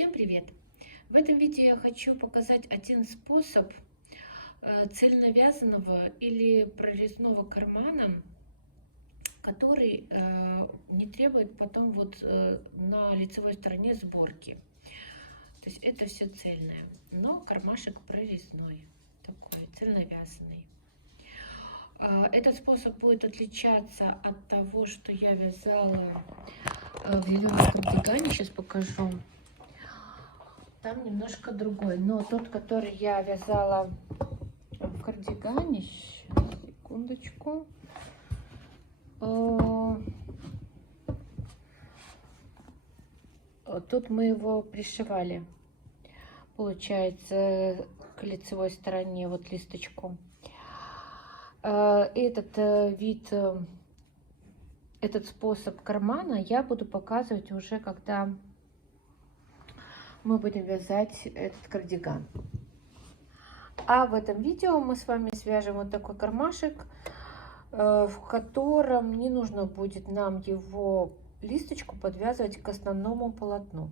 Всем привет! В этом видео я хочу показать один способ цельновязанного или прорезного кармана, который не требует потом на лицевой стороне сборки. То есть это все цельное, но кармашек прорезной, такой цельновязанный. Этот способ будет отличаться от того, что я вязала в зеленом кардигане. Сейчас покажу. Там немножко другой, но тот, который я вязала в кардигане, сейчас, секундочку, тут мы его пришивали, получается, к лицевой стороне, вот листочку. Этот этот способ кармана я буду показывать уже, когда мы будем вязать этот кардиган. А в этом видео мы с вами свяжем вот такой кармашек, в котором не нужно будет нам его листочку подвязывать к основному полотну.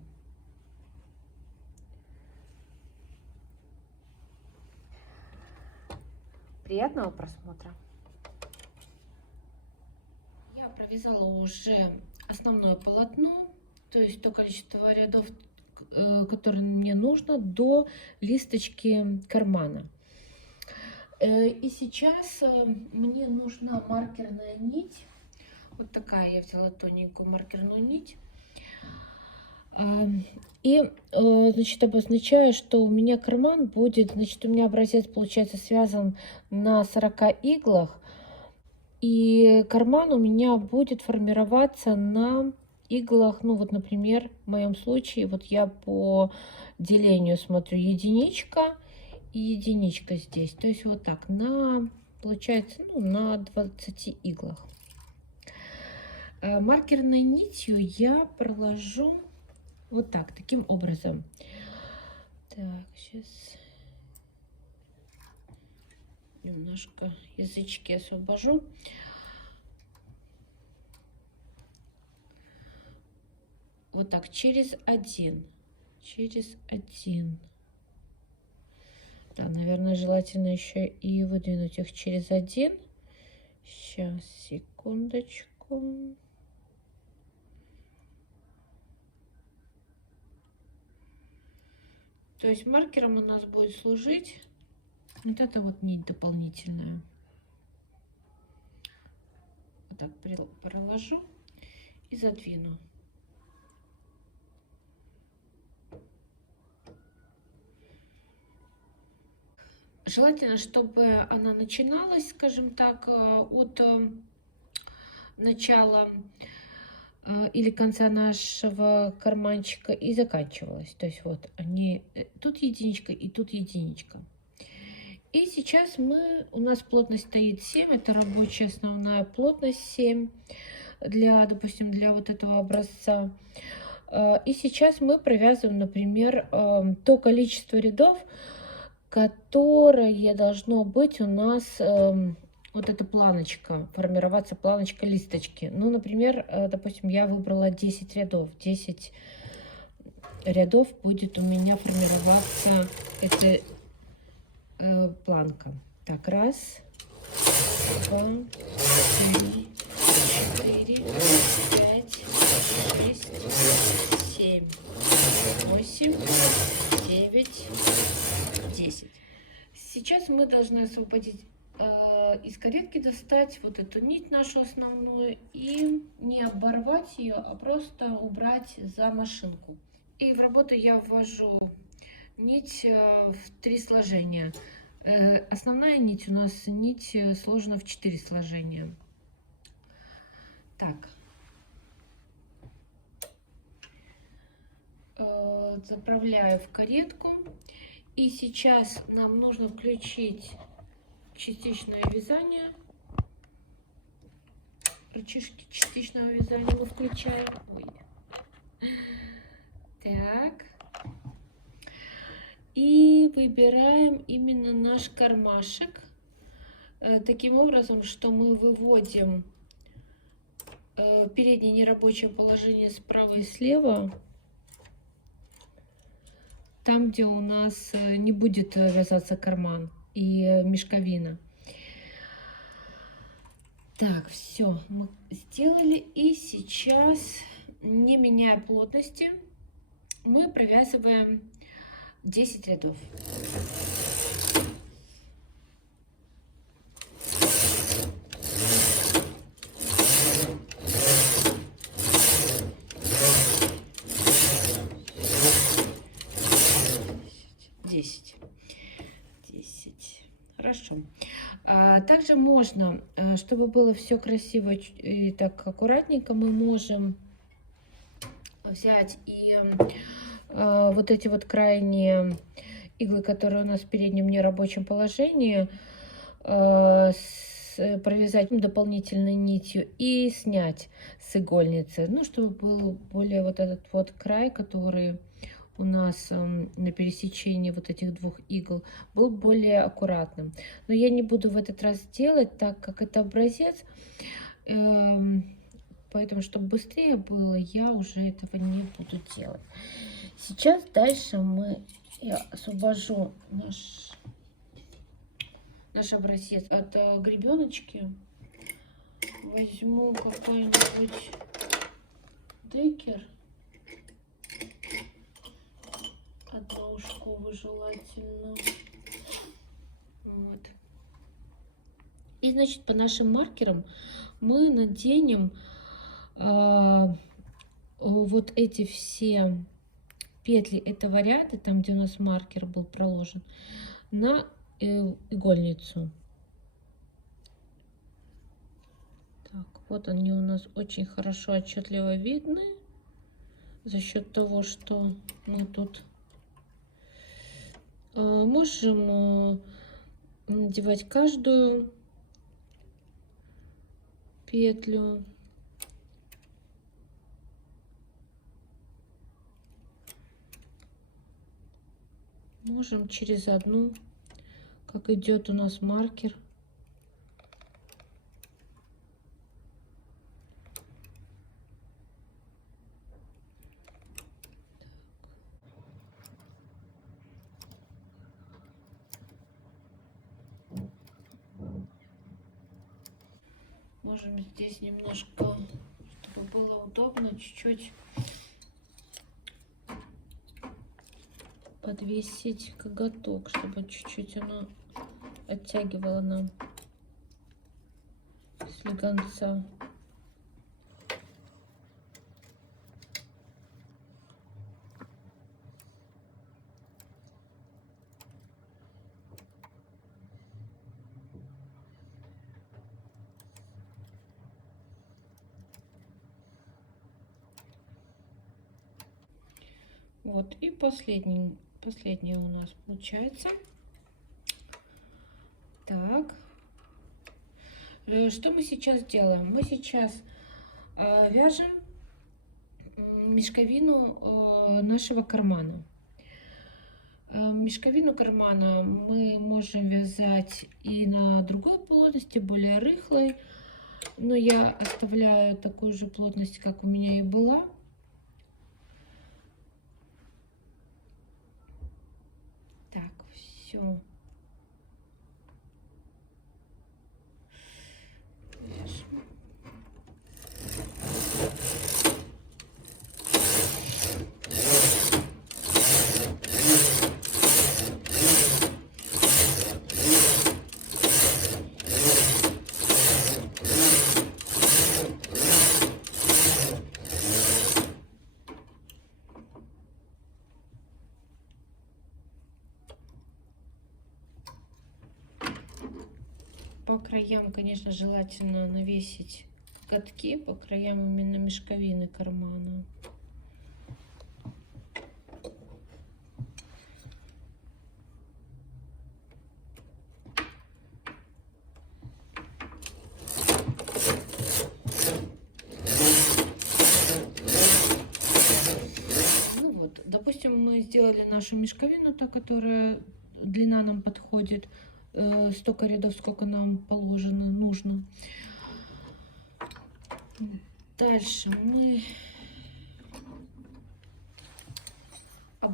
Приятного просмотра! Я провязала уже основное полотно, то есть то количество рядов, которое мне нужно, до листочки кармана. И сейчас мне нужна маркерная нить. Вот такая я взяла тоненькую маркерную нить. И, значит, обозначаю, что у меня карман будет, значит, у меня образец, получается, связан на 40 иглах. И карман у меня будет формироваться на иглах, ну вот, например, в моем случае, вот я по делению смотрю, единичка и единичка здесь. То есть вот так, получается, на 20 иглах. Маркерной нитью я проложу вот так, таким образом. Так, сейчас немножко язычки освобожу. Вот так, через один. Да, наверное, желательно еще и выдвинуть их через один. Сейчас, секундочку. То есть маркером у нас будет служить вот эта вот нить дополнительная. Вот так проложу и задвину. Желательно, чтобы она начиналась, скажем так, от начала или конца нашего карманчика и заканчивалась. То есть вот они, тут единичка и тут единичка. И сейчас у нас плотность стоит 7, это рабочая основная плотность 7 допустим, для вот этого образца. И сейчас мы провязываем, например, то количество рядов, которое должно быть у нас, вот эта планочка, формироваться планочка листочки. Ну, например, допустим, я выбрала 10 рядов. 10 рядов будет у меня формироваться эта планка. Так, раз, два, три, 4, 5, 6, 7, 8, 9, 10. Сейчас мы должны освободить, из каретки достать вот эту нить нашу основную и не оборвать ее, а просто убрать за машинку. И в работу я ввожу нить в 3 сложения. Основная нить у нас сложена в 4 сложения. Так. Заправляю в каретку. И сейчас нам нужно включить частичное вязание. Рычажки частичного вязания мы включаем. Так. И выбираем именно наш кармашек. Таким образом, что мы выводим переднее нерабочее положение справа и слева. там, где у нас не будет вязаться карман и мешковина. Так, все, мы сделали. И сейчас, не меняя плотности, мы провязываем 10 рядов. Десять. Хорошо. Также можно, чтобы было все красиво и так аккуратненько, мы можем взять и вот эти вот крайние иглы, которые у нас в переднем нерабочем положении, провязать дополнительной нитью и снять с игольницы, ну, чтобы был более вот этот вот край, который у нас на пересечении вот этих двух игл, был более аккуратным. Но я не буду в этот раз делать, так как это образец, поэтому, чтобы быстрее было, я уже этого не буду делать. Сейчас дальше я освобожу наш образец от гребеночки. Возьму какой-нибудь декер. Одноушковый желательно. Вот. И, значит, по нашим маркерам мы наденем вот эти все петли этого ряда, там, где у нас маркер был проложен, на игольницу. Так, вот они у нас очень хорошо, отчетливо видны за счет того, что мы тут можем надевать каждую петлю. Можем через одну, как идет у нас маркер. Можем здесь немножко, чтобы было удобно, чуть-чуть подвесить коготок, чтобы чуть-чуть оно оттягивало нам слегонца. Вот, и последний у нас получается. Так, что мы сейчас делаем? Мы сейчас вяжем мешковину нашего кармана. Мешковину кармана мы можем вязать и на другой плотности, более рыхлой, но я оставляю такую же плотность, как у меня и была. Так, все. По краям, конечно, желательно навесить катки по краям именно мешковины кармана. Ну вот, допустим, мы сделали нашу мешковину, та, которая длина нам подходит. Столько рядов, сколько нам положено, нужно. Дальше мы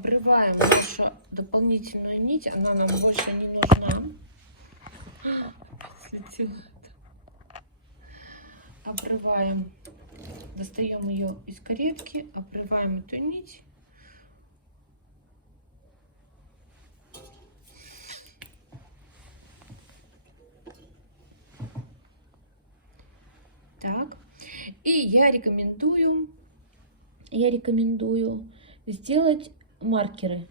обрываем нашу дополнительную нить, она нам больше не нужна. Обрываем, достаем ее из каретки, обрываем эту нить. Так, и я рекомендую сделать маркеры.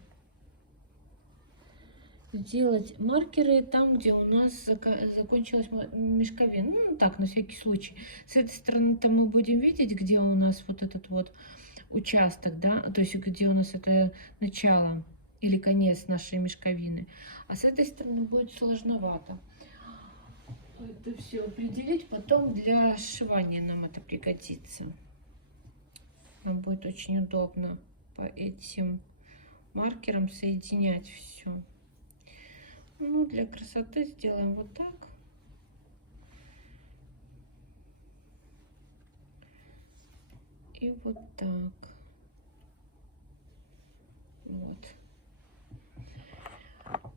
Там, где у нас закончилась мешковина. Ну, так, на всякий случай. С этой стороны-то мы будем видеть, где у нас вот этот вот участок, да, то есть где у нас это начало или конец нашей мешковины. А с этой стороны будет сложновато это все определить. Потом для сшивания нам это пригодится. Нам будет очень удобно по этим маркерам соединять все. Ну, для красоты сделаем вот так. И вот так. Вот.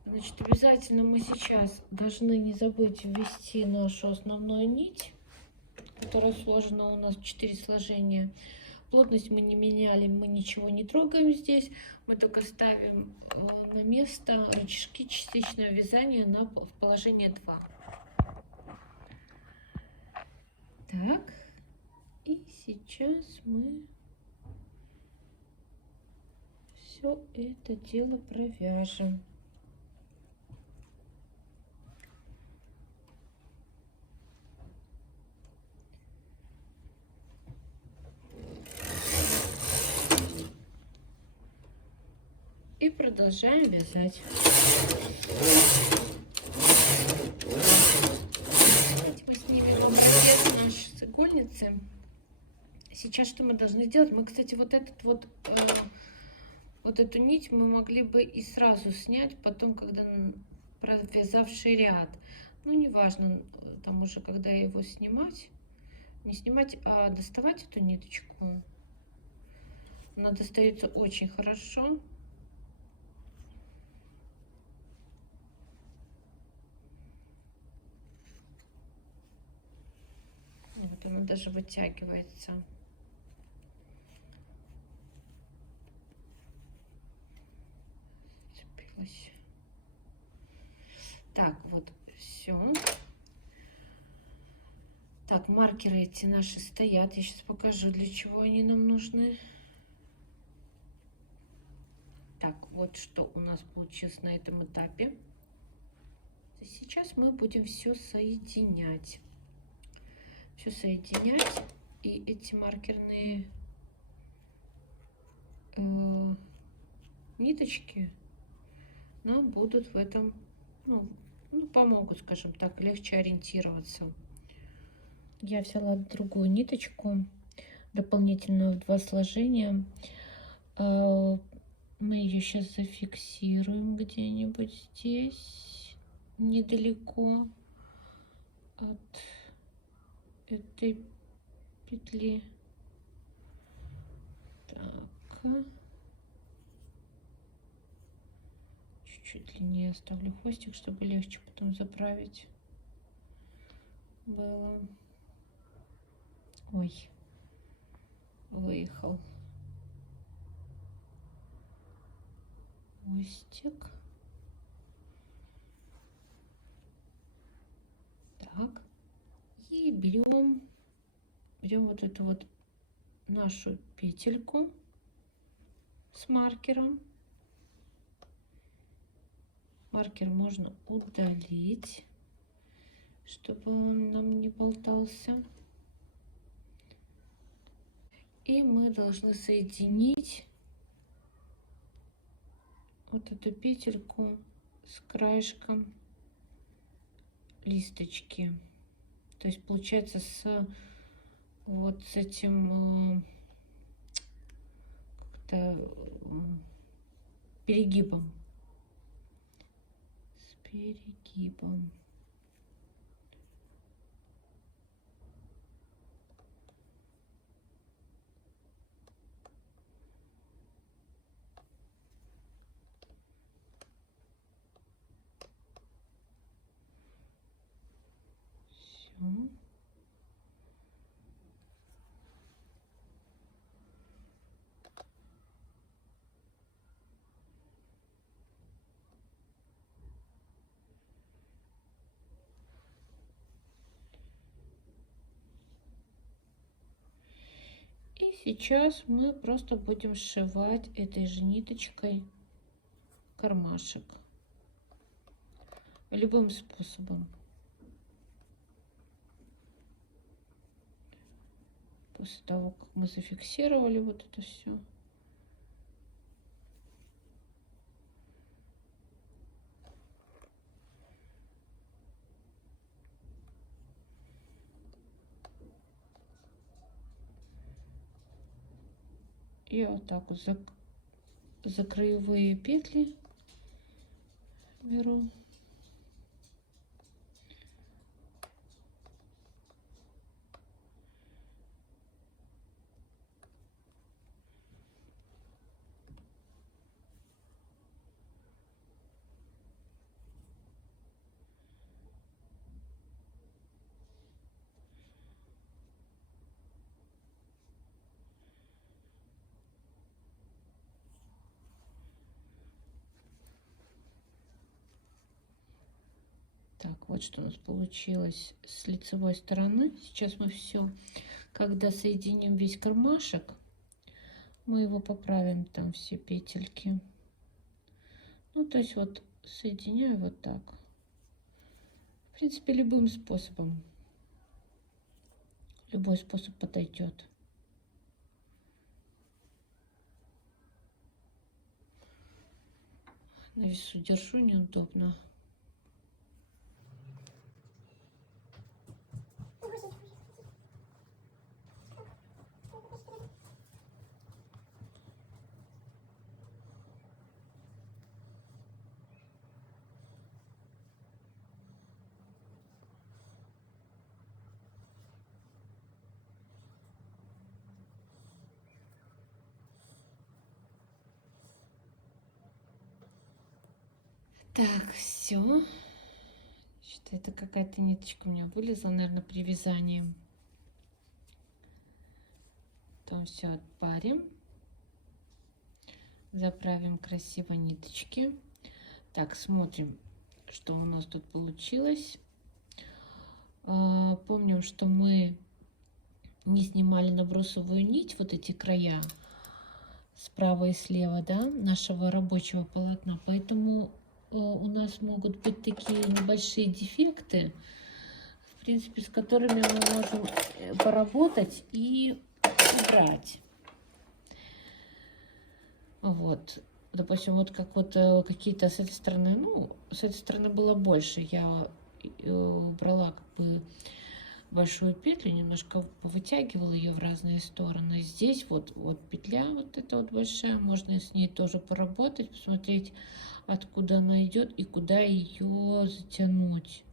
Значит, обязательно мы сейчас должны не забыть ввести нашу основную нить, которая сложена у нас в 4 сложения. Плотность мы не меняли, мы ничего не трогаем здесь. Мы только ставим на место рычажки частичного вязания в положение 2. Так, и сейчас мы все это дело провяжем. И продолжаем вязать. Мы снимем образец нашей цигольницы. Сейчас что мы должны сделать? Мы, кстати, вот эту нить мы могли бы и сразу снять, потом, когда провязавший ряд. Ну, неважно, там уже, когда его снимать, не снимать, а доставать эту ниточку. Она достается очень хорошо. Вот она даже вытягивается. Цепилась. Так, вот все. Так, маркеры эти наши стоят. Я сейчас покажу, для чего они нам нужны. Так, вот что у нас получилось на этом этапе. Сейчас мы будем все соединять. И эти маркерные ниточки нам будут в этом, ну, помогут, скажем так, легче ориентироваться. Я взяла другую ниточку, дополнительную в 2 сложения. Мы ее сейчас зафиксируем где-нибудь здесь, недалеко от этой петли. Так. Чуть длиннее оставлю хвостик, чтобы легче потом заправить было. Ой, выехал хвостик. Так, и берем вот эту вот нашу петельку с маркером. Маркер можно удалить, чтобы он нам не болтался. И мы должны соединить вот эту петельку с краешком листочки. То есть получается вот с этим как-то перегибом. С перегибом. сейчас мы просто будем сшивать этой же ниточкой кармашек любым способом. После того, как мы зафиксировали вот это все. И вот так вот за краевые петли беру. Так, вот что у нас получилось с лицевой стороны. Сейчас мы все, когда соединим весь кармашек, мы его поправим, там все петельки. Ну, то есть вот соединяю вот так. В принципе, любым способом. Любой способ подойдет. На весу держу, неудобно. Так, все. Это какая-то ниточка у меня вылезла, наверное, при вязании. Потом все отпарим. Заправим красиво ниточки. Так, смотрим, что у нас тут получилось. Помним, что мы не снимали набросовую нить, вот эти края справа и слева, да, нашего рабочего полотна. Поэтому у нас могут быть такие небольшие дефекты, в принципе, с которыми мы можем поработать и убрать. Вот, допустим, вот как вот какие-то с этой стороны, ну, с этой стороны было больше, я убрала как бы большую петлю, немножко вытягивала ее в разные стороны. Здесь вот петля вот эта вот большая, можно с ней тоже поработать, посмотреть, откуда она идет и куда ее затянуть.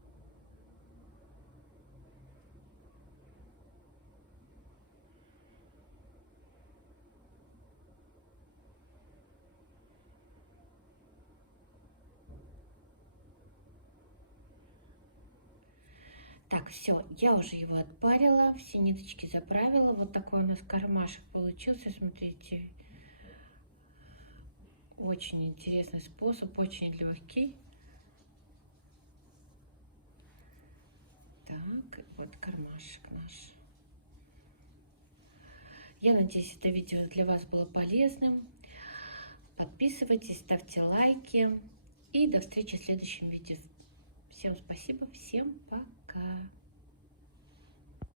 Так, все, я уже его отпарила, все ниточки заправила. Вот такой у нас кармашек получился, смотрите. Очень интересный способ, очень легкий. Так, вот кармашек наш. Я надеюсь, это видео для вас было полезным. Подписывайтесь, ставьте лайки. И до встречи в следующем видео. Всем спасибо, всем пока.